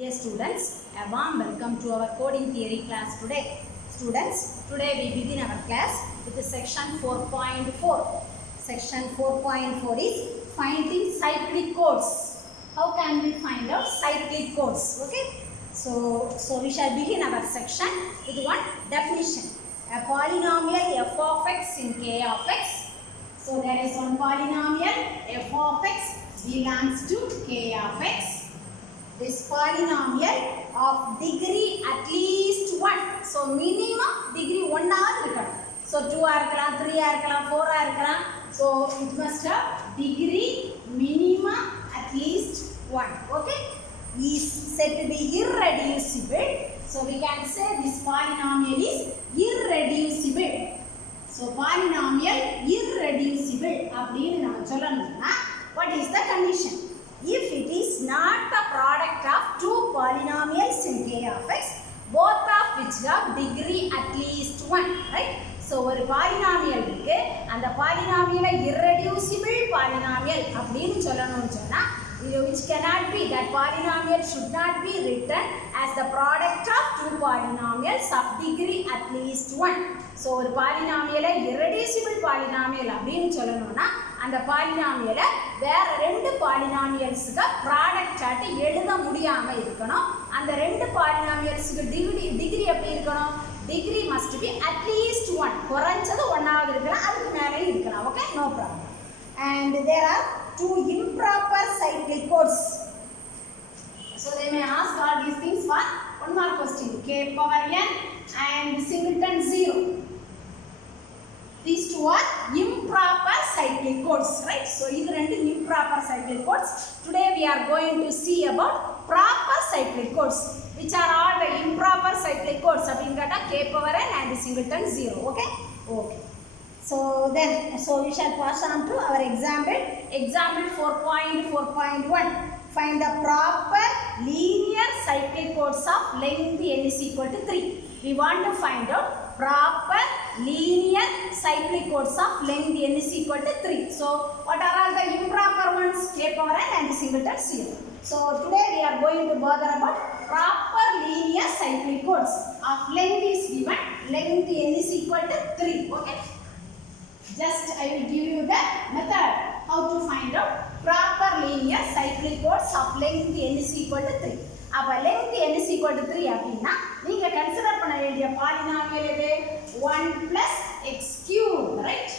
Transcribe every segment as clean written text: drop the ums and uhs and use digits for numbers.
Dear students, a warm welcome to our coding theory class today. Students, today we begin our class with the section 4.4. Section 4.4 is finding cyclic codes. How can we find out cyclic codes? Okay. So we shall begin our section with one definition. A polynomial f of x in k of x. So there is one polynomial f of x belongs to k of x. This polynomial of degree at least 1. So minimum degree 1 ஆவது So 2 இருக்கலாம் 3 இருக்கலாம் 4 இருக்கலாம். So it must have degree minimum at least 1. Okay. Is said to be irreducible. So we can say this polynomial is irreducible. So polynomial irreducible அப்படின்னு நம்ம சொல்லணும்னா what is the condition? If it is not the product of two polynomials in k of x, both of which have degree at least 1, right? So ஒரு polynomial இருக்கு, அந்த polynomial irreducible polynomial அப்படின்னு சொல்லணும்னு சொன்னா which cannot be, that polynomial should not be written as the product of two polynomials of degree at least 1. So ஒரு polynomial irreducible polynomial அப்படின்னு சொல்லணும்னா அந்த பாலினாமியலை வேற ரெண்டு பாலினாமியல்ஸுக்கு ப்ராடக்ட் ஆட்டி எழுத முடியாம இருக்கணும். அந்த ரெண்டு பாலினாமியல்ஸுக்கு டிகிரி எப்படி இருக்கணும்? Degree must be at least 1. குறைஞ்சது 1ஆவது இருக்கலாம், அதுக்கு மேலே இருக்கலாம். Okay, no problem. And there are two improper cyclic codes. So they may ask all these things for one more question. K power n and singleton 0. These two are improper cyclic codes, right? So these are improper cyclic codes. Today we are going to see about proper cyclic codes. Which are all the improper cyclic codes? K power n and singleton 0. Okay? Okay. So we shall pass on to our example. Example 4.4.1. Find the proper linear cyclic codes of length n is equal to 3. We want to find out proper linear cyclic codes of length n is equal to 3. So what are all the improper ones? K power n and singleton 0. So today we are going to bother about proper linear cyclic codes of length is given. Length n is equal to 3. Okay. Just I will give you the method how to find out proper linear cyclic codes of length n is equal to 3. அப்ப length n is equal to 3 அப்படினா நீங்க கன்சிடர் பண்ண வேண்டிய பாலினாமியல் எது? 1 plus x cube, right?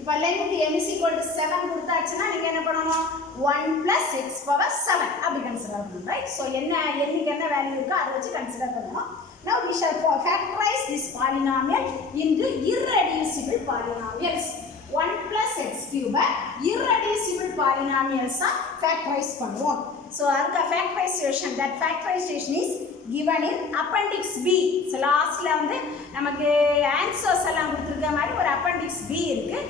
இப்ப length n is equal to 7 கொடுத்தாச்சுனா நீங்க என்ன பண்ணணும்? 1 plus x power 7 அப்படி கன்சிடர் பண்ணணும், right? So என்ன க்கு என்ன வேல்யூ இருக்கோ அதை வச்சு கன்சிடர் பண்ணணும். Now we shall factorize this polynomial into irreducible polynomials. 1 plus x cube irreducible polynomials are factorize பண்ணுவோம். So அதுக்கு factorization, that factorization is given in appendix B. So lastல வந்து நமக்கு answers எல்லாம் கொடுத்திருக்க மாதிரி ஒரு appendix B இருக்கு.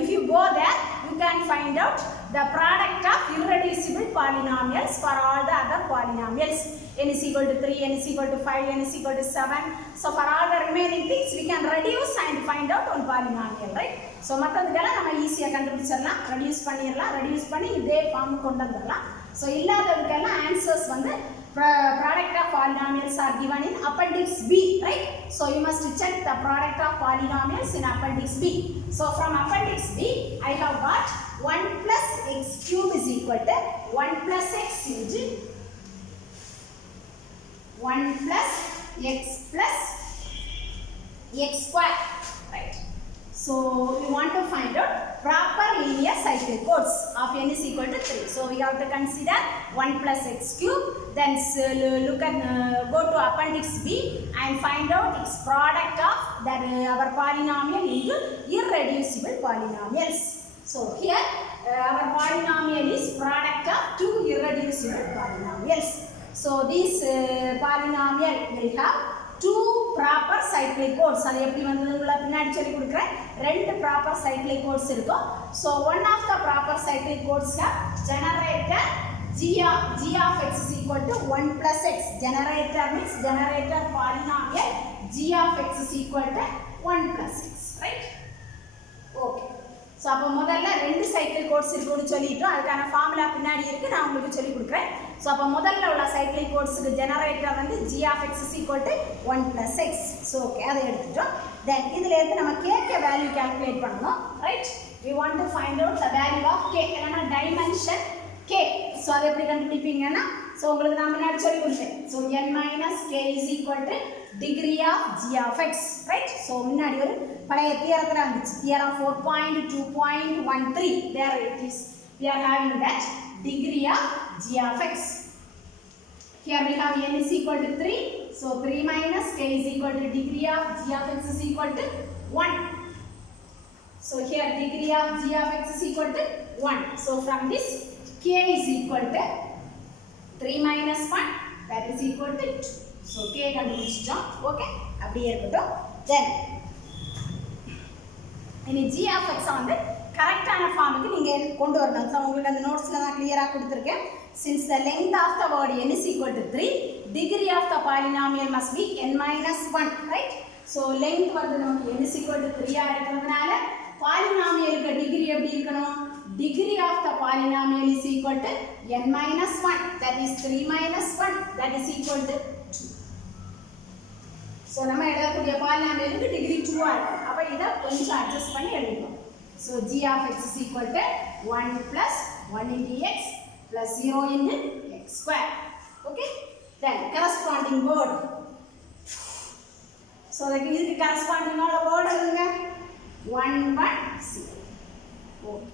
If you go there you can find out the product of irreducible polynomials for all the other polynomials. N is equal to 3, n is equal to 5, n is equal to 7. So for all the remaining things we can reduce and find out one polynomial, right? So மற்றதுக்கெல்லாம் நம்ம ஈஸியாக கண்டுபிடிச்சிடலாம், ரெடியூஸ் பண்ணிடலாம், ரெடியூஸ் பண்ணி இதே ஃபார்ம் கொண்டு வந்துடலாம். ஸோ இல்லாததுக்கெல்லாம் ஆன்சர்ஸ் வந்து product of polynomials are given in appendix B, right? So you must check the product of polynomials in appendix B. So from appendix B I have got 1 plus x cube is equal to 1 plus x into 1 plus x square, right? So we want to find out proper linear cyclic codes of n is equal to 3. So we have to consider 1 plus x cube, then look at go to appendix B and find out its product of that our polynomial into irreducible polynomials. So here our polynomial is product of two irreducible polynomials. So this polynomial will have two proper cyclic codes. அது எப்படி வந்ததுங்களா பின்னாடி சொல்லி கொடுக்கிறேன். ரெண்டு proper cyclic codes இருக்கும். So one of the proper cyclic codes have generator g of x is equal to 1 plus x. Generator means generator polynomial g of x is equal to 1 plus x, right? Okay. So அப்போ முதல்ல ரெண்டு cycle quotes இருக்குன்னு சொல்லிட்டோம். அதுக்கான ஃபார்முலா பின்னாடி இருக்குது, நான் உங்களுக்கு சொல்லி கொடுக்குறேன். ஸோ அப்போ முதல்ல உள்ள சைக்கிள் கோட்ஸுக்கு ஜெனரேட்டர் வந்து g of x is equal to 1 plus x. So okay, அதை எடுத்துட்டோம். தென் இதில் இருந்து நம்ம கேக்கு வேல்யூ கால்குலேட் பண்ணணும். Right, we want to find out the value of k, ஏன்னா டைமென்ஷன் k. ஸோ அதை எப்படி கண்டுபிடிப்பீங்கன்னா, ஸோ உங்களுக்கு நான் முன்னாடி சொல்லி கொடுத்தேன். So n minus k is equal to degree of g of x. Right, so முன்னாடி ஒரு பழைய தியரத்தில் வந்துச்சு, தியரம் 4.2.13. there it is, we are having that degree of g of x. Here we have n is equal to 3, so 3 minus k is equal to degree of g of x is equal to 1. So here degree of g of x is equal to 1. So from this k is equal to 3 minus 1, that is equal to 2. So k கண்டுபிடிச்சிட்டோம். ஓகே, அப்படியே இருக்கட்டும். Then இனி g of x வந்து கரெக்டான ஃபார்முக்கு நீங்கள் கொண்டு வரணும். ஸோ உங்களுக்கு அந்த நோட்ஸில் நான் கிளியராக கொடுத்துருக்கேன். Since the length of the word n is equal to 3, degree of the polynomial must be n minus 1. Right? So length வந்து நமக்கு n is equal to 3 இருக்கிறதுனால பாலினாமியலுக்கு டிகிரி எப்படி இருக்கணும்? Degree of the polynomial is equal to n minus 1, that is 3 minus 1, that is equal to 2. So நம்ம எழுதக்கூடிய பாலினாமியலுக்கு டிகிரி 2 ஆகும். அப்போ இதை கொஞ்சம் அட்ஜஸ்ட் பண்ணி எழுதிக்கணும். So g of x is equal to 1 plus 1 into x plus 0 into x square. Okay? Then corresponding word. So that is the corresponding word எழுதுங்க. 1 1 0. Okay.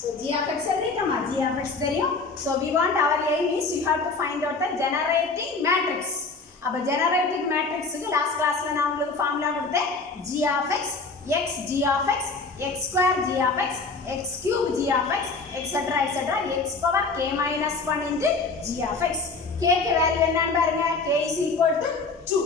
So g of x எழுதிட்டோமா? g of x தெரியும். So we want, our aim is you have to find out the generating matrix. அப்ப generating matrixக்கு last classல நான் உங்களுக்கு ஃபார்முலா கொடுத்தேன். g of x, x g of x, x square g of x, x cube g of x, etc. x power k minus 1 into g of x. k க்கு வேல்யூ என்னன்னு பாருங்க. k is equal to 2.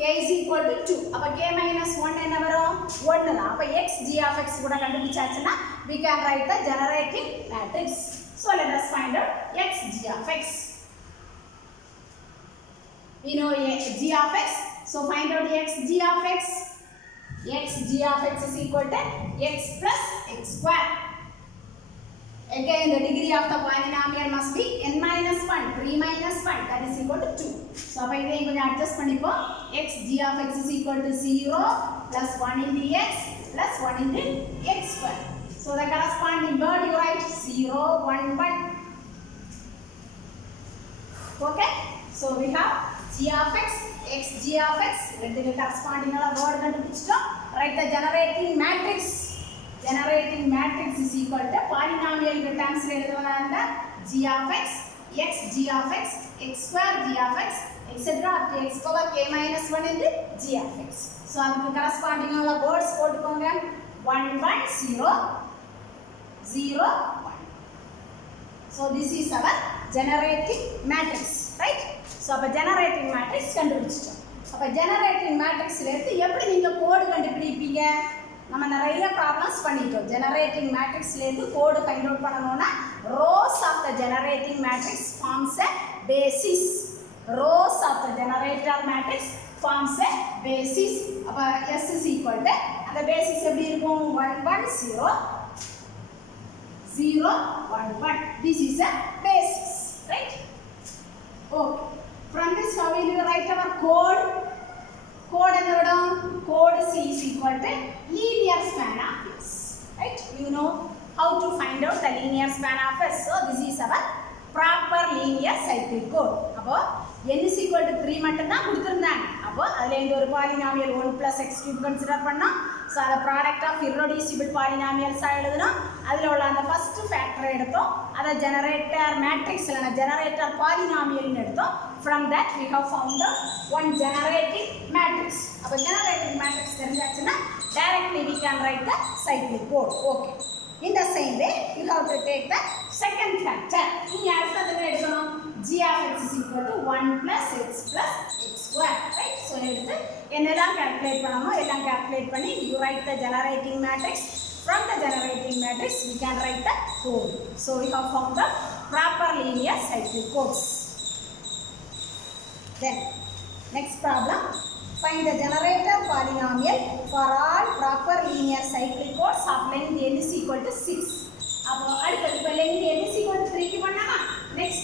k is equal to 2. அப்ப k minus 1 என்ன வரும்? 1 தான். அப்ப x g of x கூட கண்டுபிடிச்சாச்சுன்னா we can write the generating matrix. So let us find out x g of x. We know g of x. So find out x g of x. X g of x is equal to x plus x square. Again, the degree of the polynomial must be n minus 1, 3 minus 1, that is equal to 2. So, அப்ப இதை கொஞ்சம் adjust பண்ணிப்போம். X g of x is equal to 0 plus 1 into x plus 1 into x square. So, the corresponding word you write 0, 1, 1. Okay? So, we have g of x, x g of x, ரெண்டுக்கு corresponding word கண்டுபிடிச்சிட்டோம். Write the generating matrix. Generating matrix is equal to polynomial terms எழுதுவதா இருந்தா g of x, x g of x, x square g of x, etc. up to x power k minus 1 into g of x. So அதுக்கு corresponding words போட்டுக்கோங்க. 1 1 0 0 1. So this is our generating matrix, right? So அப்ப generating matrix கண்டுபிடிச்சிட்டோம். அப்ப generating matrixல இருந்து எப்படி நீங்க கோட் கண்டுபிடிப்பீங்க? நம்ம நிறைய ப்ராப்ளம்ஸ் பண்ணிட்டோம். generating matrixல இருந்து கோட் ஃபைண்ட் அவுட் பண்ணனும்னா rows of the generating matrix forms a basis. rows of the generator matrix forms a basis. அப்ப s is equal to அந்த பேசிஸ் எப்படி இருக்கும்? 1 1 0 0 1 1. This is a basis, right? Okay. From this, how will you write our code? Code என்ன வரும்? Code C is equal to linear span of S. Right? You know how to find out the linear span of S. So this is our proper linear cyclic code. அப்போ n is equal to 3 மட்டும் தான் கொடுத்திருந்தாங்க. அப்போ அதுல இந்த ஒரு பாலினாமியல் 1 plus x cube consider பண்ணோம். So the product of irreducible polynomials எழுதணும். அதுல உள்ள அந்த first factor எடுத்தோம். அத generator matrix இல்லனா generator polynomial னு எடுத்தோம். From that we have found the one generating matrix. அப்ப generating matrix தெரிஞ்சாச்சுன்னா directly we can write the cyclic code. Okay. In the same way you have to take the second factor. இனி அடுத்தது எடுக்கணும். g of x is equal to 1 plus x plus x square. Right? So எடுத்து என்னெல்லாம் calculate பண்ணணுமோ எல்லாம் calculate பண்ணி you write the generating matrix. From the generating matrix we can write the code. So we have found the proper linear cyclic codes. Then next problem Find the generator polynomial for all proper linear cyclic codes of length n is equal to 6. அப்போ அடுத்து இப்போ length n is equal to 3 க்கு பண்ணாமா next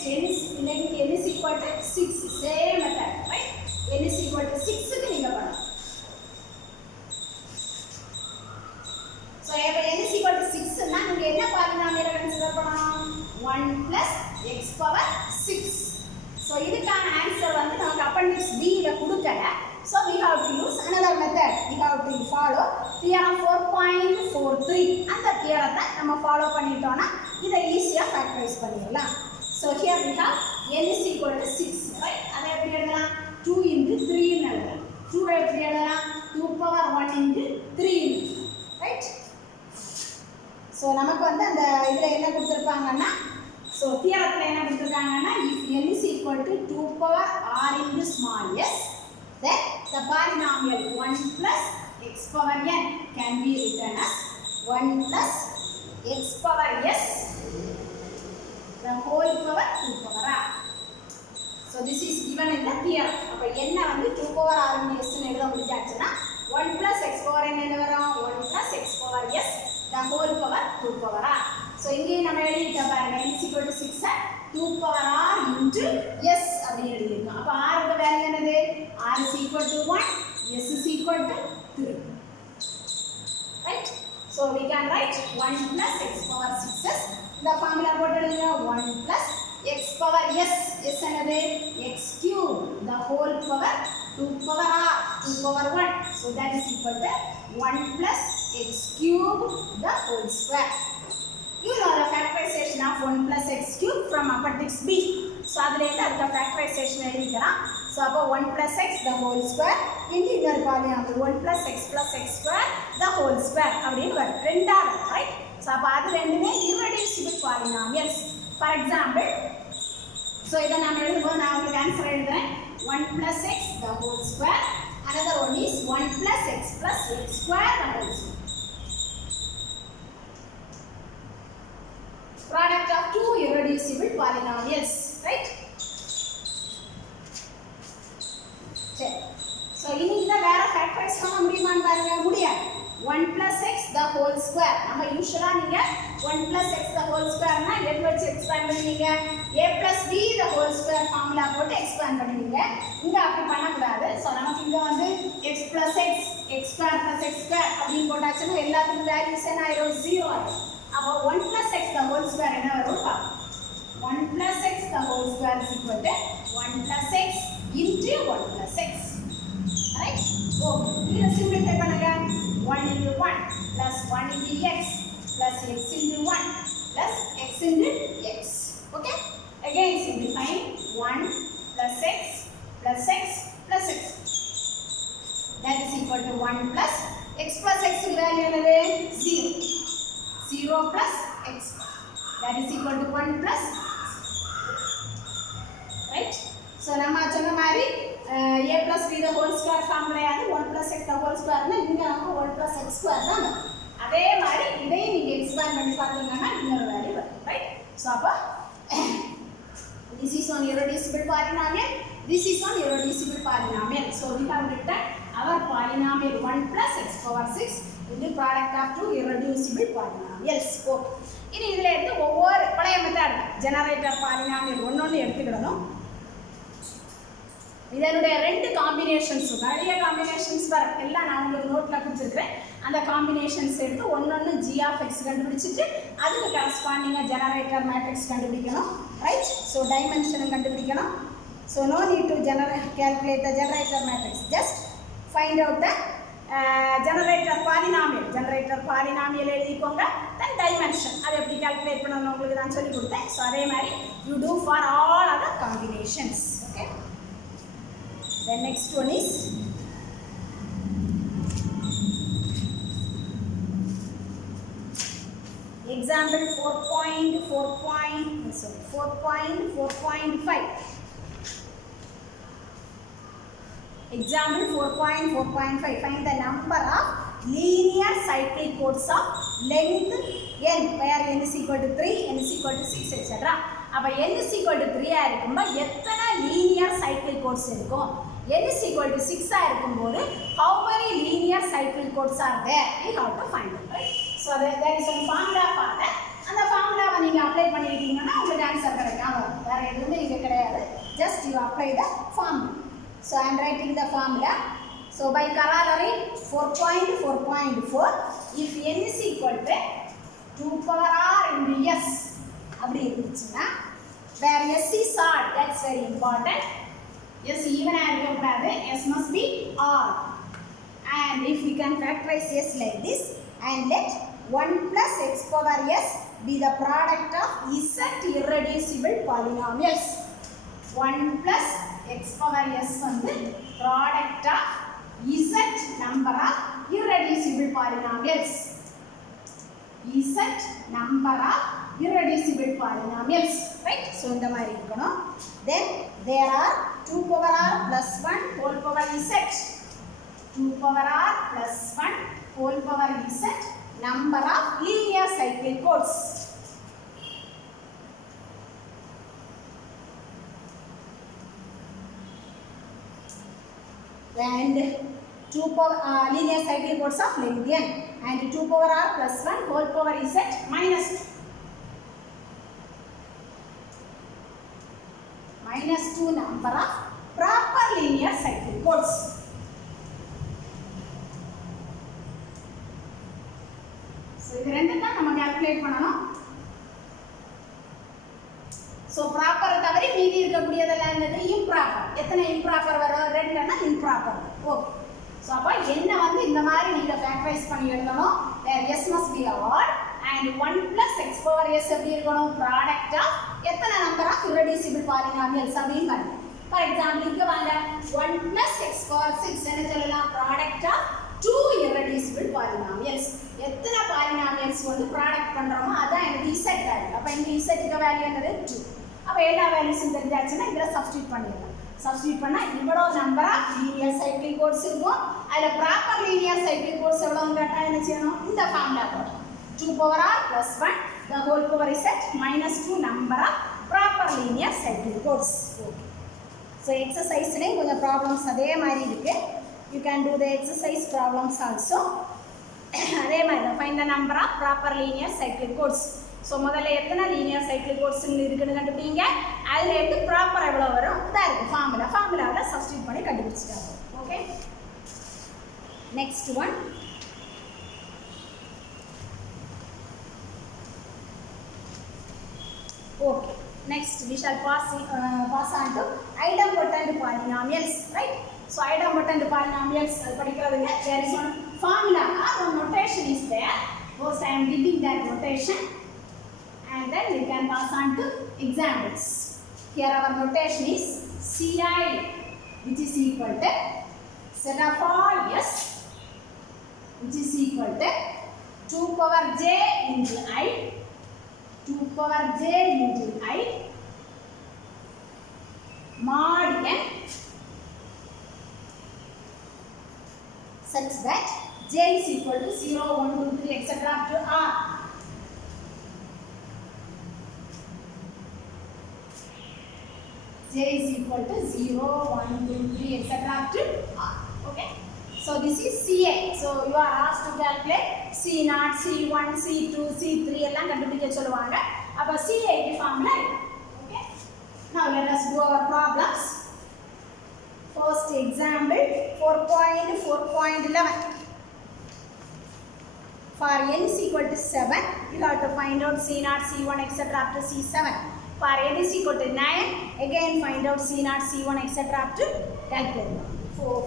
length n is equal to 6 same method right n is equal to 6 க்கு நீங்க பண்ணணும். So இப்போ n is equal to 6 னா நீங்க என்ன பாலினாமியலை கன்சிடர் பண்ணணும் 1 plus x power 6. So இதுக்கான ஆன்சர் வந்து நமக்கு appendix B ல கொடுக்கல. So we have to use another method. We have to follow theorem 4.43. அந்த theorem நம்ம follow பண்ணிட்டோம்னா இதை ஈஸியா ஃபேக்டரைஸ் பண்ணிடலாம். So here we have n is equal to 6 right. அதை எப்படி எழுதலாம் 2 into 3 ன்னு எழுதலாம். 2 எப்படி எழுதலாம் 2 power 1 into 3 right. So நமக்கு வந்து அந்த இதுல என்ன கொடுத்திருப்பாங்கன்னா so theoremல என்ன கொடுத்திருக்காங்கன்னா if n is equal to 2 power r into small s then the polynomial 1 plus x power n can be written as 1 plus x power s the whole power 2 power r. So this is given in the theorem. அப்ப n வந்து 2 power r into s ன்னு எழுத முடிஞ்சாச்சுன்னா 1 plus x power n என்ன வரும் 1 plus x power s the whole power 2 power r. So இங்கே நம்ம எழுதிட்ட பாருங்க n is equal to 6 2 power r into s அப்படி எழுதிருக்கோம். அப்ப r ஓட வேல்யூ என்னது r is equal to 1 s is equal to 3 right. So we can write 1 plus x power 6s இந்த ஃபார்முலா போட்டு எழுதுங்க 1 plus x power s s என்னது x cube the whole power 2 power r 2 power 1. So that is equal to 1 plus x cube the whole square. You know the factorization of 1 plus x cube from appendix B. So அதிலேருந்து அதுக்கு factorization எழுதிக்கலாம். So அப்போ 1 plus x the whole square into இன்னொரு பாலினாமியல் 1 plus x square the whole square அப்படின்னு வரும் ரெண்டாவது right. So அப்போ அது ரெண்டுமே irreducible polynomials. For example so இதை நான் எழுதும்போது நான் உங்களுக்கு ஆன்சர் எழுதுறேன் 1 plus x the whole square. Another one is 1 plus x square the whole square. Product of two irreducible polynomials right. சரி so இனி இத வேற ஃபேக்டரைஸ் பண்ண முடியுமான்னு பாருங்க முடியாது 1 plus x the whole square நம்ம யூசுவலா நீங்க 1 plus x the whole square னா எது வச்சு எக்ஸ்பேண்ட் பண்ணுவீங்க a plus b the whole square formula போட்டு எக்ஸ்பேண்ட் பண்ணுவீங்க. இங்க அப்படி பண்ண கூடாது. சோ நமக்கு இங்க வந்து x plus x x square plus x square அப்படி போட்டாச்சுன்னா எல்லாத்துக்கும் வேல்யூஸ் என்ன ஆயிரும் 0 ஆயிடும். அப்போ 1 plus x the whole square என்ன வரும் பாருங்க 1 plus x the whole square is equal to 1 plus x into 1 plus x right. Okay இத சிம்பிளிஃபை பண்ணுங்க 1 into 1 plus 1 into x plus x into 1 plus x into x. Okay again simplifying 1 plus x plus x plus x that is equal to 1 plus x value என்னது 0 0 plus x that is equal to 1 plus right. So நம்ம சொன்ன மாதிரி a plus b the whole square formula அது 1 plus x the whole square னா இங்க நமக்கு 1 plus x square தான் வரும். அதே மாதிரி இதையும் நீங்க எக்ஸ்பேண்ட் பண்ணி பார்த்தீங்கன்னா இன்னொரு வேல்யூ வரும் right. So அப்ப this is one irreducible polynomial this is one irreducible polynomial. So we have written our polynomial 1 plus x power 6 is the product of two irreducible polynomials. Okay இனி இதுல இருந்து ஒவ்வொரு பழைய மெத்தட் ஜெனரேட்டர் பாலினாமியல் ஒவ்வொன்று எடுத்துக்கிடணும். இதனுடைய ரெண்டு காம்பினேஷன்ஸ் நிறைய காம்பினேஷன்ஸ் வரும் எல்லாம் நான் உங்களுக்கு நோட்ல கொடுத்துருக்கேன். அந்த காம்பினேஷன்ஸ் எடுத்து ஒன்னொன்று g of x கண்டுபிடிச்சிட்டு அதுக்கு கரஸ்பாண்டிங்கா ஜெனரேட்டர் மேட்ரிக்ஸ் கண்டுபிடிக்கணும் ரைட். ஸோ டைமென்ஷனும் கண்டுபிடிக்கணும். So no need to calculate the generator matrix, just find out the generator polynomial எழுதிக்கோங்க. then dimension அதை எப்படி calculate பண்ணணும் உங்களுக்கு நான் சொல்லி கொடுத்தேன். ஸோ அதே மாதிரி you do for all other combinations. Okay. The next one is example 4.5. Example 4.5. Find the number of linear cyclic codes of length n where n is equal to 3, n is equal to 6 etc. அப்ப n is equal to 3 ஆ இருக்கும்போது எத்தனை linear cyclic codes இருக்கும்? n is equal to 6 ஆ இருக்கும்போது how many linear cyclic codes are there we have to find it, right? So there is a formula for that. அந்த ஃபார்முலாவை நீங்க அப்ளை பண்ணிட்டீங்கன்னா உங்களுக்கு ஆன்சர் கிடைக்கும். வேற எதுவுமே இங்க கிடையாது. Just you apply the formula. So I am writing the formula. So by corollary 4.4.4 if n is equal to 2 power r into s அப்படி இருந்துச்சுன்னா where s is odd, that's very important. S even ஆ இருக்கக்கூடாது, s must be odd. And if we can factorize s like this and let 1 plus x power s be the product of z irreducible polynomials. 1 plus x power s வந்து product of z number of irreducible polynomials. Z number of irreducible polynomials, right? So இந்த மாதிரி இருக்கணும். Then there are 2 power r plus 1 whole power z. 2 power r plus 1 whole power z number of linear cyclic codes. And 2 power linear cyclic codes of length n and 2 power r plus 1 whole power z minus 2. Minus 2 number of proper linear cyclic codes. So இது ரெண்டு தான் நம்ம கால்குலேட் பண்ணனும். So proper தவிர மீதி இருக்கக்கூடியதெல்லாம் என்னது improper. எத்தனை improper வரும்? ரெண்டுனா improper. ஓகே. So அப்ப என்ன வந்து இந்த மாதிரி நீங்க ஃபேக்டரைஸ் பண்ணி எழுதணும். There s must be odd and 1 plus x power s எப்படி இருக்கணும்? Product of எத்தனை நம்பர் ஆஃப் irreducible polynomials அப்படினு பாருங்க. For example இங்க வாங்க 1 plus x power 6 என்ன சொல்லலாம்? Product of 2 irreducible polynomials. எத்தனை polynomials வந்து ப்ராடக்ட் பண்றோமோ அதான் எனக்கு z வேல்யூ. அப்ப இங்க z க்கு வேல்யூ என்னது? 2. அப்ப எல்லா வேல்யூஸும் தெரிஞ்சாச்சுன்னா இதல சப்ஸ்டிட்யூட் பண்ணிடலாம். சப்ஸ்டிட்யூட் பண்ணா இவ்வளவு number of linear cyclic codes இருக்கும். அதுல ப்ராப்பர் லீனியர் சைக்ளிக் கோட்ஸ் எவ்வளவு கேட்டா என்ன செய்யணும்? இந்த ஃபார்முலா போடணும். 2 power r plus 1 the whole power z minus 2 number of proper linear cyclic codes. Okay. So exercise ல கொஞ்சம் problems அதே மாதிரி இருக்கு. You can do the exercise problems also. அதே மாதிரி find the number of proper linear cyclic codes. So முதல்ல எத்தனை linear cyclic codes இருக்குன்னு கண்டுபிடிங்க. அதுல இருந்து ப்ராப்பர் எவ்வளவு வரும்? இதா இருக்கு ஃபார்முலால சப்ஸ்டிட்யூட் பண்ணி கண்டுபிடிச்சிட்டாங்க. Okay. Next one. Okay. Next we shall pass on to idempotent polynomials, right? So idempotent polynomials படிக்கிறதுங்க. There is one formula or notation is there. First I am giving that notation and then we can pass on to examples. Here our notation is Ci which is equal to set of all s which is equal to 2 power j into I 2 power j into I mod n such that j is equal to 0, 1, 2, 3 etc. up to r. J is equal to 0, 1, 2, 3 etc. up to r. Okay. So this is Ca. So you are asked to calculate C0, C1, C2, C3 எல்லாம் கண்டுபிடிக்க சொல்லுவாங்க. அப்ப Ca க்கு ஃபார்முலா இருக்கு. Okay. Now let us do our problems. First example 4.4.11. For n is equal to 7, you have to find out C0, C1 etc. up to C7. For n is equal to 9, again find out C0, C1 etc. up to calculate.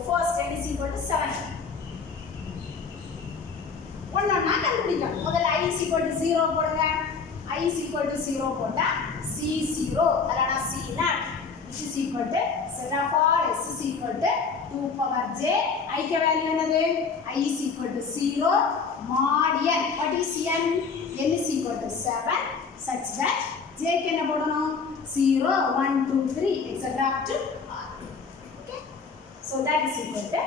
First n is equal to 7. ஒண்ணா கண்டுபிடிக்கணும். முதல்ல I is equal to 0 போடுங்க. I is equal to 0 போட்டா C0 அல்லனா C0 which is equal to set of all s is equal to 2 power j. I க்கு வேல்யூ என்னது? I is equal to 0 mod n. What is n? N is equal to 7 such that j க்கு என்ன போடணும்? 0, 1, 2, 3 etc. up to r. Okay. So that is equal to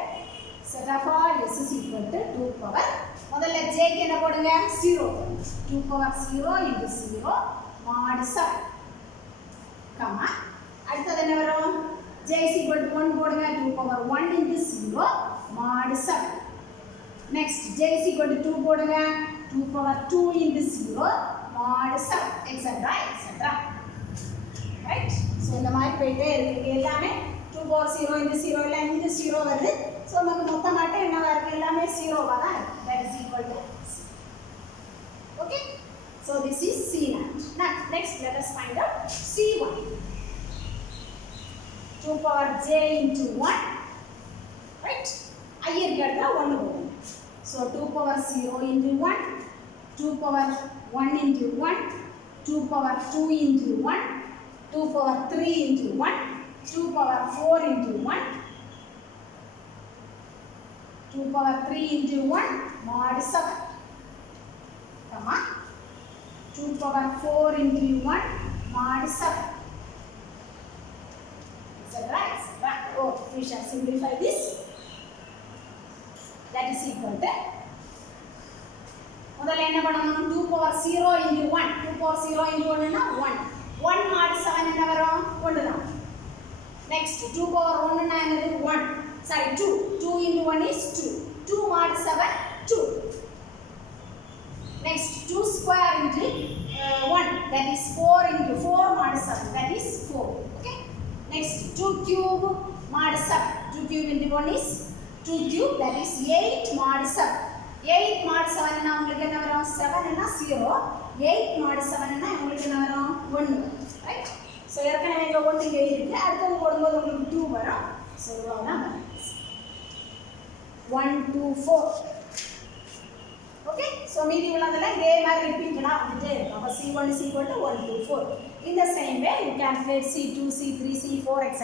set of all s is equal to 2 power. முதல்ல j க்கு என்ன போடுங்க? 0. 2 power 0 into 0 mod 7. கமா அடுத்து என்ன வரும்? j is equal to 1 போடுங்க 2 power 1 into 0 mod 7. Next j is equal to 2 போடுங்க 2 power 2 into 0 mod 7 etc. etc. Right? So இந்த மாதிரி போயிட்டே இருக்கு எல்லாமே 2 power 0 into 0 எல்லாம் இந்த 0 வருது. So நமக்கு மொத்தமாட்ட என்னவா இருக்கு எல்லாமே 0 வா தான் இருக்கு. That is equal to C. Okay? So this is C naught. Now next let us find out C1. 2 power j into 1. Right? I இருக்கிறதுல 1 போடுங்க. So 2 power 0 into 1, 2 power 1 into 1, 2 power 2 into 1, 2 power 3 into 1, 2 power 4 into 1, 2 power 3 into 1 mod 7. Come on. 2 power 4 into 1 mod 7. Etc. etc. Oh, we shall simplify this. That is equal to முதல்ல என்ன பண்ணணும் 2 power 0 into 1 2 power 0 into 1 னா 1 1 mod 7 என்ன வரும் 1 தான் next 2 power 1 னா என்னது 1 sorry 2 2 into 1 is 2 2 mod 7 2 next 2 square into 1 that is 4 into 4 mod 7 that is 4 okay next 2 cube mod 7 2 cube into 1 is 2 cube that is 8 mod 7 8 mod 7 னா உங்களுக்கு என்ன வரும் 7 னா 0 8 mod 7 னா உங்களுக்கு என்ன வரும் 1 ரைட் சோ ஏற்கனவே இங்க 1 இங்க இருக்கு அடுத்து போடும்போது உங்களுக்கு 2 வரும் சோ இவ்வளவுதான் வரும் 1 2 4 ஓகே சோ மீதி உள்ளதெல்லாம் இதே மாதிரி ரிப்பீட்டடா வந்துட்டே இருக்கும் அப்ப C1 is equal to 1 2 4 in the same way you calculate C2 C3 C4 etc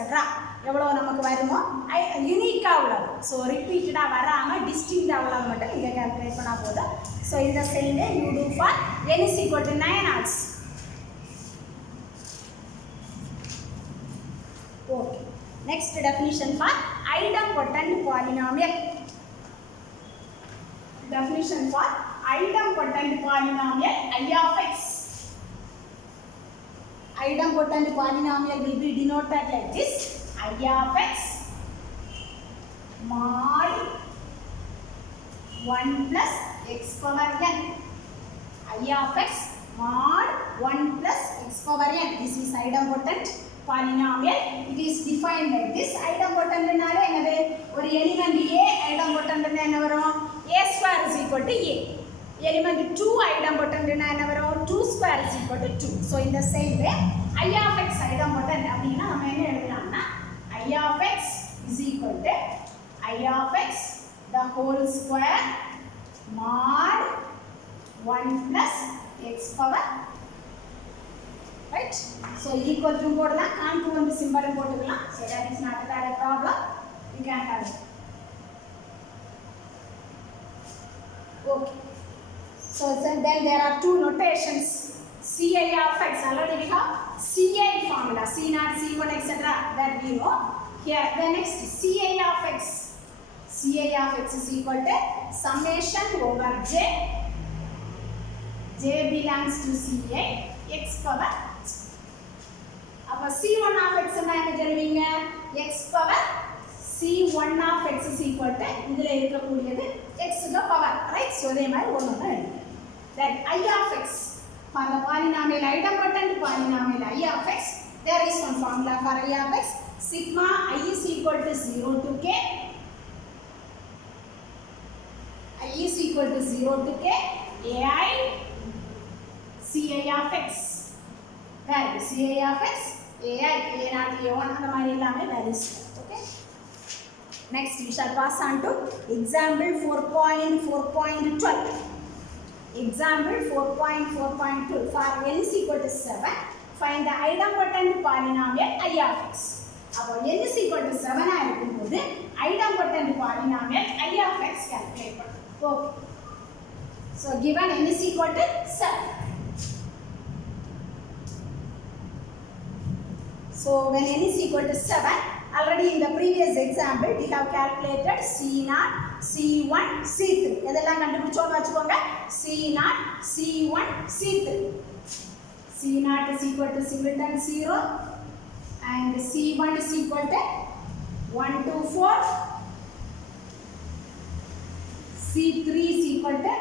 எவ்வளவு நமக்கு வருமோ யூனிக்கா உள்ளது சோ ரிப்பீட்டடா வராம டிஸ்டிங்க்டா உள்ளது மட்டும் நீங்க கால்குலேட் பண்ணா போதும் so in the same way you do for n is equal to 9 also okay next definition for idempotent polynomial definition for idempotent polynomial I of x idempotent polynomial will be denoted like this I of x mod 1 plus x power n I of x mod 1 plus x power n this is idempotent polynomial it is defined like this idempotent னால என்னது ஒரு element a idempotent னா என்ன வரும் a square is equal to a element 2 idempotent னா என்ன வரும் 2 square is equal to 2 so in the same way I of x idempotent அப்படினா நாம என்ன எழுதலாம்னா I of x is equal to I of x the whole square mod 1 plus x power right so equal to போடலாம் கான்டு வந்து சிம்பல் போட்டுக்கலாம் so that is not a problem you can have it okay so then there are two notations ci of x already we have ci formula c naught c1 etc that we know here the next ci of x is equal to summation over j belongs to ci x power அப்ப c1 of x னா என்ன சொல்வீங்க x power c1 of x is equal to இதுல இருக்க கூடியது x க்கு power right so அதே மாதிரி ஒண்ணுனா எழுதுங்க that I of x for the polynomial idempotent polynomial I of x there is one formula for I of x sigma I is equal to 0 to k I is equal to 0 to k ai ci of x that is ci of x ai a0 a1 அந்த மாதிரி எல்லாமே values okay next we shall pass on to example 4.4.12 example 4.4.2 for n is equal to 7 find the idempotent polynomial I of x அப்போ n is equal to 7 ஆ இருக்கும்போது idempotent polynomial I of x calculate பண்ணுவோம் okay so given n is equal to 7 so when n is equal to 7 already in the previous example we have calculated c0 c1 c3 இதெல்லாம் கண்டுபிடிச்சோம்னு வெச்சுக்கோங்க c0 c1 c3 c0 is equal to singleton 0 and C1 is equal to 1 2 4, C3 is equal to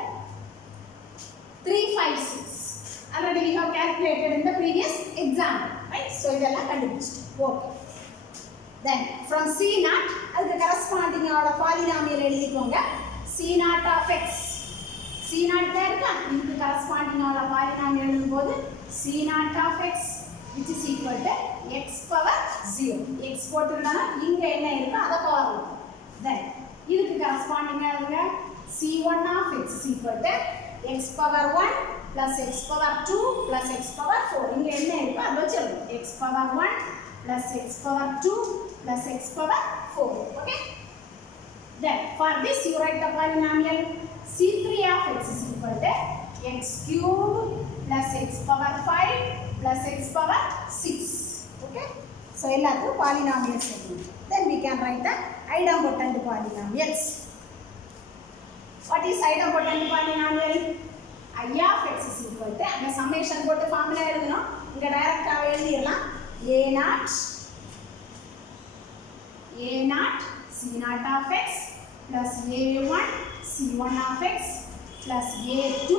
3 5 6. Already we have calculated in the previous example, right? So idella kandupichittu. Okay, then from C0 adukku corresponding ஆன polynomial எழுதிக்கோங்க. C0 of x, C0 there irukka, இதுக்கு corresponding ஆன polynomial எழுதும்போது C0 of x which is equal to x power 0. x போட்டுட்டா இங்க என்ன இருக்கோ அத பவர் வரும். then இதுக்கு corresponding ஆகுங்க C1 of x is equal to x power 1 plus x power 2 plus x power 4. இங்க என்ன இருக்கோ அத வச்சு எழுதுங்க. x power 1 plus x power 2 plus x power 4. Okay, then for this you write the polynomial C3 of x is equal to x cubed plus x power 5 plus x power 6. Okay, so எல்லாத்துக்கும் polynomials எழுதுங்க. Then we can write the idempotent polynomials. What is idempotent polynomial? I of x is equal to, அந்த summation போட்டு ஃபார்முலா எழுதணும். இங்க டைரக்டா எழுதிரலாம். a0 c0 of x plus a1 c1 of x plus a2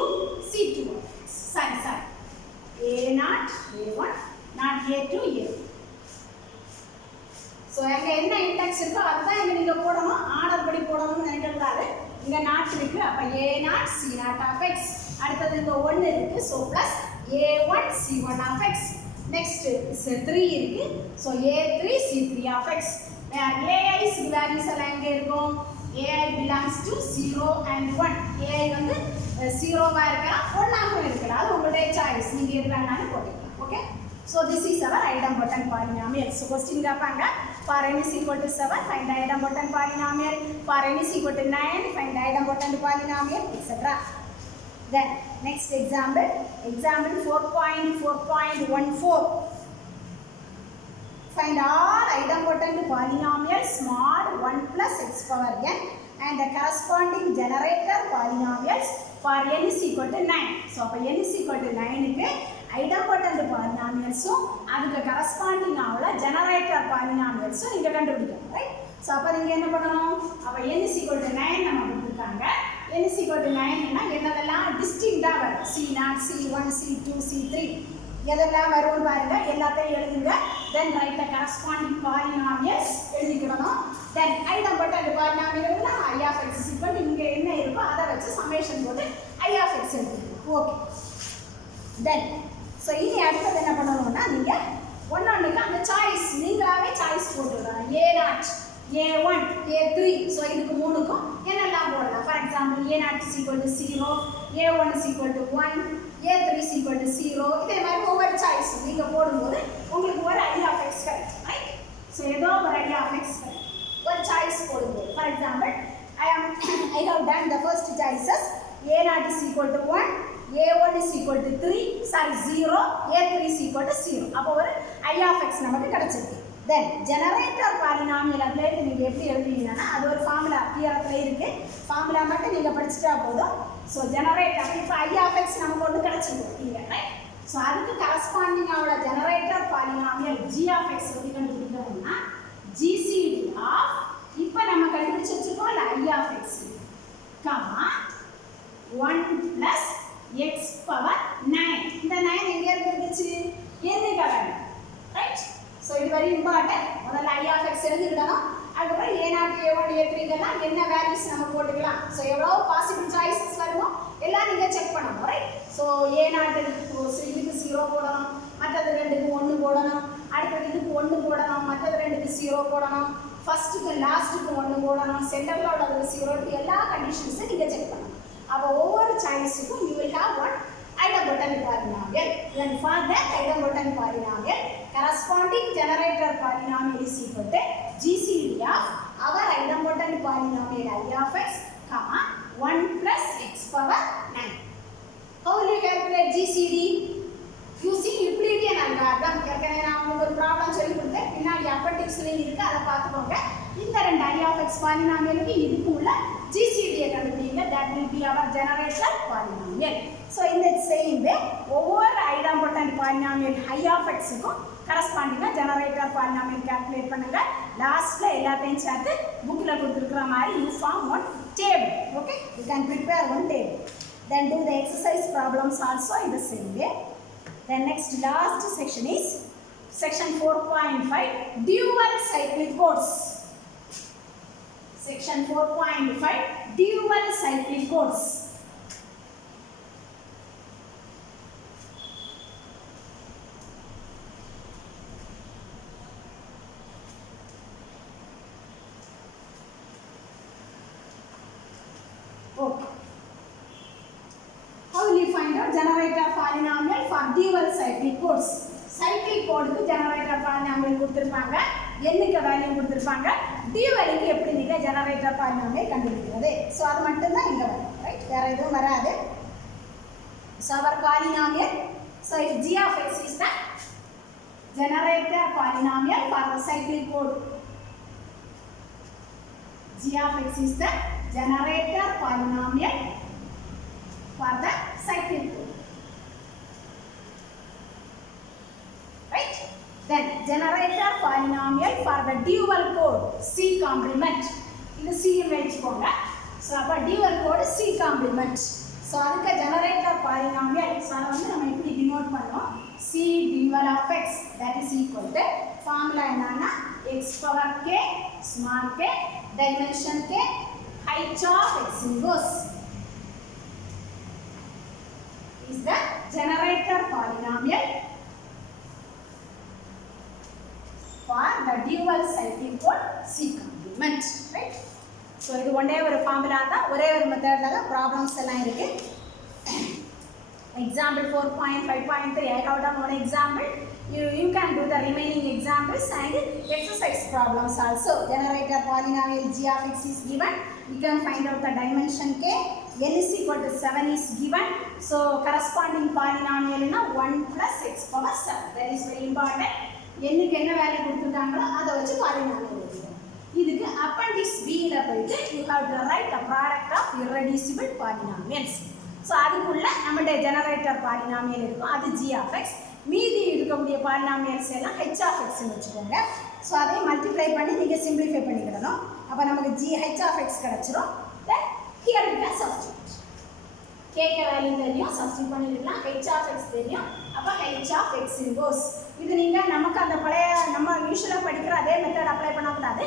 c2 of x. Sorry, a0 a1 not a2 a2. So அங்க என்ன இன்டெக்ஸ் இருக்கோ அதான் இங்க நீங்க போடணும். ஆர்டர் படி போடணும்னு நினைக்கக்கூடாது. இங்க நாட் இருக்கு, அப்ப a0 c0 of x, அடுத்தது இங்க 1 இருக்கு, so plus a1 c1 of x. next is 3 இருக்கு, so a3 c3 of x. where ai's values எல்லாம் எங்க இருக்கும்? ai belongs to 0 and 1. ai வந்து 0 வா இருக்கலாம், 1 ஆகவும் இருக்கலாம். அது உங்களுடைய சாய்ஸ், நீங்க எது வேணாலும் போட்டுக்கலாம். Okay, so this is our idempotent polynomial. so question கேட்பாங்க, for n is equal to 7 find the idempotent polynomial, for n is equal to 9 find the idempotent polynomial, etc. then next example 4.4.14. find all idempotent polynomials mod 1 plus x power n and the corresponding generator polynomials for n is equal to 9. so அப்ப n is equal to 9 க்கு idempotent polynomials அதுக்கு corresponding ஆவுல generator polynomials நீங்க கண்டுபிடிக்கணும், right? so அப்ப நீங்க என்ன பண்ணணும்? அப்ப n is equal to 9 நம்ம கொடுத்திருக்காங்க. n is equal to 9 னா என்னதெல்லாம் டிஸ்டிங்க்டா வரும்? c0 c1 c2 c3 எதெல்லாம் வரும்னு பாருங்க, எல்லாத்தையும் எழுதுங்க. then write the corresponding polynomials எழுதிக்கணும். then idempotent polynomial னா I of x is equal to இங்க என்ன இருக்கோ அத வச்சு summation போட்டு I of x எழுதிக்கணும். ஓகே, then so இனி அடுத்து என்ன பண்ணணும்னா நீங்க ஒண்ணொண்ணுக்கு அந்த சாய்ஸ் நீங்களாவே சாய்ஸ் போட்டுறணும். a0 a1 a3, so இதுக்கு மூணுக்கும் என்னெல்லாம் போடலாம்? For example a0 is equal to 0, a1 is equal to 1, a3 is equal to 0. இதே மாதிரி ஒவ்வொரு சாய்ஸ் நீங்க போடும்போது உங்களுக்கு ஒரு I of x கிடைக்கும், ரைட்? so ஏதோ ஒரு I of x கிடைக்கும் ஒரு சாய்ஸ் போடும்போது. For example I have done the first choices. a0 is equal to 1, a1 is equal to 3, sorry 0, a3 is equal to 0. அப்போ ஒரு I of x நமக்கு கிடைச்சிருக்கு. then generator polynomial அதுல நீங்க எப்படி எழுதுவீங்கன்னா அது ஒரு ஃபார்முலா தியரத்துல இருக்கு, ஃபார்முலா மட்டும் நீங்க படிச்சிட்டா போதும். so generator இப்ப I of x நமக்கு ஒன்னு கிடைச்சிருக்கு இங்க, ரைட்? so அதுக்கு corresponding ஆன generator polynomial g of x எப்படி கண்டுபிடிக்கணும்னா gcd of இப்ப நம்ம கண்டுபிடிச்சு வச்சிருக்கோம் I of x comma 1 plus x power 9. இந்த 9 எங்க இருந்துச்சு? n colour, right? so இது very important. முதல்ல I of x எழுதிடணும். அதுக்கப்புறம் a0 a1 a3 எல்லாம் என்ன வேல்யூஸ் நம்ம போட்டுக்கலாம். so எவ்வளவு பாசிபிள் சாய்ஸஸ் வருமோ எல்லாம் நீங்க செக் பண்ணணும், ரைட்? so a0 இதுக்கு 0 போடணும், மற்றது ரெண்டுக்கு 1 போடணும், அடுத்து இதுக்கு 1 போடணும், மற்றது ரெண்டுக்கு 0 போடணும், ஃபர்ஸ்ட்க்கு லாஸ்ட்க்கு 1 போடணும், சென்டர்ல உள்ளதுக்கு 0 எல்லா கண்டிஷன்ஸை நீங்க செக் பண்ணணும். அப்ப ஒவ்வொரு சாய்ஸுக்கும் you will have one idempotent polynomial. then for that idempotent polynomial corresponding generator polynomial is equal to GCD of our idempotent polynomial I of x comma 1 plus x power 9. how will you calculate GCD? using Euclidean algorithm. ஏற்கனவே நான் உங்களுக்கு ஒரு ப்ராப்ளம் சொல்லி கொடுத்தேன், பின்னாடி அப்பெண்டிக்ஸ்ல இருக்கு, அதை பார்த்துக்கோங்க. இந்த ரெண்டு I of x polynomialக்கு இதுக்கு உள்ள GCD கண்டுபிடிங்க. that will be our generator polynomial. So in that same way ஒவ்வொரு idempotent polynomial high of x க்கும் corresponding generator polynomial calculate பண்ணுங்க. லாஸ்ட்ல எல்லாத்தையும் சேர்த்து bookல கொடுத்திருக்கிற மாதிரி you form one table. Okay, you can prepare one table. Then do the exercise problems also in the same way. Then next last section is section 4.5 dual cyclic codes. Section 4.5 dual cyclic codes. Okay. How will you find out generator polynomial for dual cyclic codes? Cyclic code க்கு generator polynomial கொடுத்திருப்பாங்க, n க்கு வேல்யூ கொடுத்திருப்பாங்க, dual க்கு எப்படி நீங்க generator polynomial கண்டுபிடிக்கிறது? சோ அது மட்டும் தான் இங்க வரும், ரைட்? வேற எதுவும் வராது. So our polynomial, so if g of x is the generator polynomial for the cyclic code, g of x is the generator polynomial for the cyclic code, right? Then generator polynomial for the dual code C complement. இது C ன்னு வெச்சுக்கோங்க. சோ அப்ப dual code C complement. So அதுக்கு generator polynomial so அத வந்து நம்ம எப்படி டினோட் பண்ணோம்? C dual of x that is equal to formula என்னன்னா x power k small k dimension k height of x inverse is the generator polynomial for the dual cyclic code C complement, right? So இது ஒரே ஒரு ஃபார்முலா தான், ஒரே ஒரு மெத்தட்ல தான் ப்ராப்ளம்ஸ் எல்லாம் இருக்கு. Example 4.5.3 I have done one example. You can do the remaining examples and exercise problems also. Generator polynomial g of x is given. You can find out the dimension k. N is equal to 7 is given. So corresponding polynomial is 1 plus x power 7. That is very important. N க்கு என்ன வேல்யூ கொடுத்திருக்காங்களோ அதை வச்சு polynomial எழுதுங்க. இதுக்கு appendix B ல போயிட்டு you have to write the product of irreducible polynomials. So அதுக்குள்ள நம்மளுடைய generator polynomial இருக்கும், அது g of x. மீதி இருக்கக்கூடிய polynomials எல்லாம் h of x ன்னு வெச்சுக்கோங்க. சோ அதை மல்டிப்ளை பண்ணி நீங்க சிம்பிளிஃபை பண்ணிக்கணும். அப்ப நமக்கு g h of x கிடைச்சிரும். Then here we can substitute. k க்கு வேல்யூ தெரியும், சப்ஸ்டிட்யூட் பண்ணிடலாம். h of x தெரியும். அப்ப h of x inverse. இது நீங்க நமக்கு அந்த பழைய நம்ம யூசுவலா படிக்கிற அதே மெத்தட் அப்ளை பண்ண கூடாது.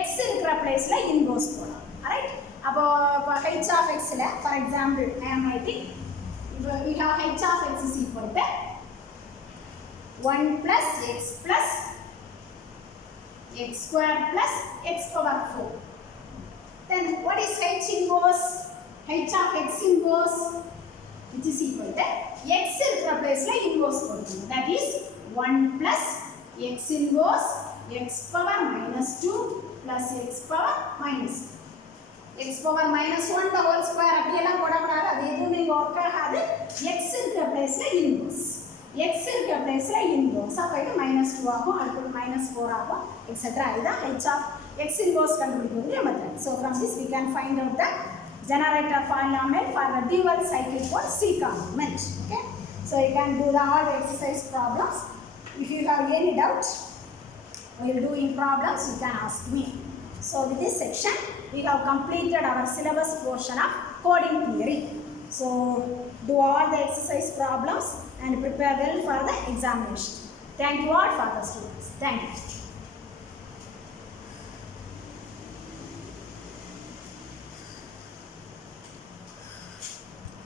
x இருக்கிற பிளேஸ்ல இன்வெர்ஸ் போடணும். ரைட்? அப்போ h of x ல for example I am writing we have h of x is equal to 1 plus x square plus x power 4. Then what is h inverse? H of x inverse which is equal to x இருக்கிற பிளேஸ்ல இன்வெர்ஸ் போடணும். That is 1 plus x inverse x power minus 2 plus x power minus 2. x power minus 1 the whole square அப்படியெல்லாம் போடக்கூடாது, அது எதுவுமே ஒர்க் ஆகாது. x இருக்கிற பிளேஸ்ல இன்வெர்ஸ், x இருக்கிற பிளேஸ்ல இன்வெர்ஸ், அப்ப இது -2 ஆகும், அடுத்து -4 ஆகும், எக்ஸெட்ரா. இதுதான் h of x inverse கண்டுபிடிக்கக்கூடிய method. So from this we can find out the generator polynomial for the dual cyclic code C complement. Okay, so you can do the all exercise problems. If you have any doubt while doing problems you can ask me. So with this section we have completed our syllabus portion of coding theory. So do all the exercise problems and prepare well for the examination. Thank you all for the students. Thank you.